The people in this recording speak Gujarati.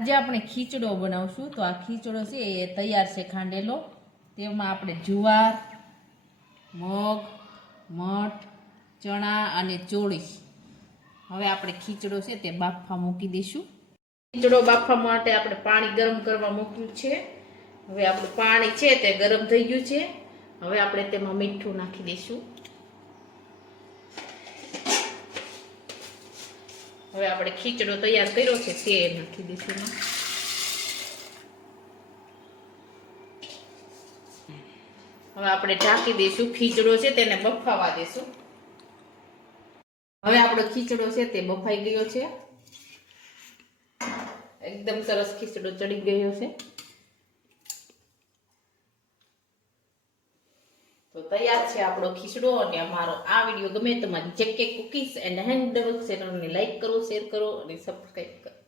આજે આપણે ખીચડો બનાવશું. તો આ ખીચડો છે એ તૈયાર છે ખાંડેલો. તેમાં આપણે જુવાર, મગ, મઠ, ચણા અને ચોળી. હવે આપણે ખીચડો છે તે બાફવા મૂકી દઈશું. ખીચડો બાફવા માટે આપણે પાણી ગરમ કરવા મૂક્યું છે. હવે આપણું પાણી છે તે ગરમ થઈ ગયું છે. હવે આપણે તેમાં મીઠું નાખી દઈશું. હવે આપણે ખીચડો તૈયાર કર્યો છે તે નાખી દઈશું. હવે આપણે ઢાંકી દઈશું. ખીચડો છે તેને બફાવા દઈશું. હવે આપણો ખીચડો છે તે બફાઈ ગયો છે. એકદમ સરસ ખીચડો ચડી ગયો છે. તો તૈયાર છે આપણો ખીચડો. અને અમારો આ વિડીયો ગમે તો મારી જેકે કુકીઝ એન્ડ હેન્ડ ચેનલને લાઈક કરો, શેર કરો અને સબસ્ક્રાઈબ કરો.